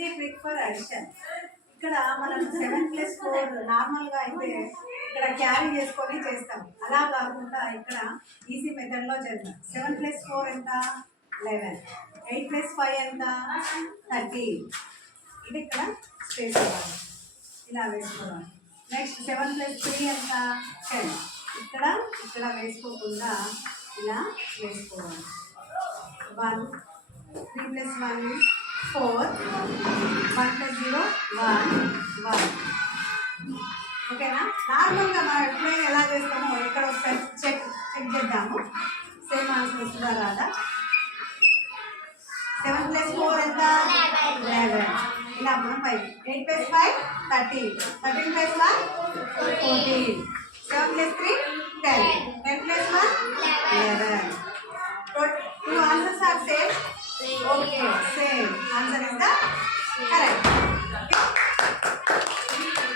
Easy trick for addition. ఇక్కడ మనం 7+4 నార్మల్గా అయితే ఇక్కడ క్యారీ చేసుకొని చేస్తాం. అలా కాకుండా ఇక్కడ ఈజీ మెథడ్లో చేద్దాం. 7+4 ఎంత? 11. 8+5 ఎంత? 13. ఇది ఇక్కడ స్పేస్ ఇవ్వాలి, ఇలా వేసుకోవాలి. నెక్స్ట్ 7+3 ఎంత? 10. ఇక్కడ వేసుకోకుండా ఇలా వేసుకోవాలి. 1, 3+1 4, 1+0 1 1. ఓకేనా? నార్మల్గా మనం ఎప్పుడైనా ఎలా చేస్తామో ఇక్కడ ఒకసారి చెక్ చేద్దాము. సేమ్ ఆన్సర్ వస్తుందా రాదా? 7+4 ఎంత? 11. ఇలా మనం 5. 8+5 13. 13+1 14. 7+3 10. 10+1 11. Two answers are same. Okay, same. Answer is the